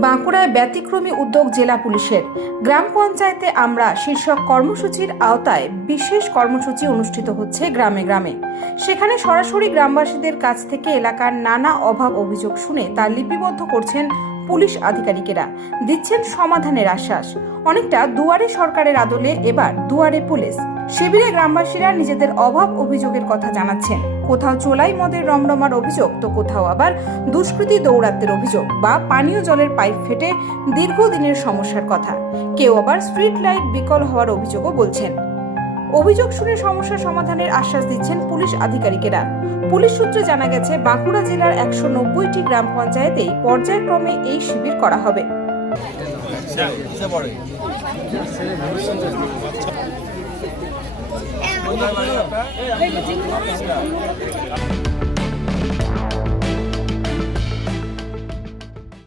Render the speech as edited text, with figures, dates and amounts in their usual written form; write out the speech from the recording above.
বাঁকুড়ায় ব্যতিক্রমী উদ্যোগ জেলা পুলিশের। গ্রাম পঞ্চায়েতে আমরা শীর্ষক কর্মসূচির আওতায় বিশেষ কর্মসূচি অনুষ্ঠিত হচ্ছে গ্রামে গ্রামে। সেখানে সরাসরি গ্রামবাসীদের কাছ থেকে এলাকার নানা অভাব অভিযোগ শুনে তা লিপিবদ্ধ করছেন পুলিশ আধিকারিকেরা, দিচ্ছেন সমাধানের আশ্বাস। অনেকটা দুয়ারে সরকারের আদলে এবার দুয়ারে পুলিশ। শিবিরে গ্রামবাসীরা নিজেদের অভাব অভিযোগের কথা জানাচ্ছেন। কোথাও চোলাই মদের রমরমার অভিযোগ, তো কোথাও আবার দুষ্কৃতী দৌরাত্মের অভিযোগ বা পানীয় জলের পাইপ ফেটে দীর্ঘদিনের সমস্যার কথা। কেউ আবার স্ট্রিট লাইট বিকল হওয়ার অভিযোগও বলছেন। অভিযোগ শুনে সমস্যা সমাধানের আশ্বাস দিচ্ছেন পুলিশ আধিকারিকেরা। পুলিশ সূত্রে জানা গেছে, বাঁকুড়া জেলার 190টি গ্রাম পঞ্চায়েতেই পর্যায়ক্রমে এই শিবির করা হবে। কোথায় বাড়ি আপনার?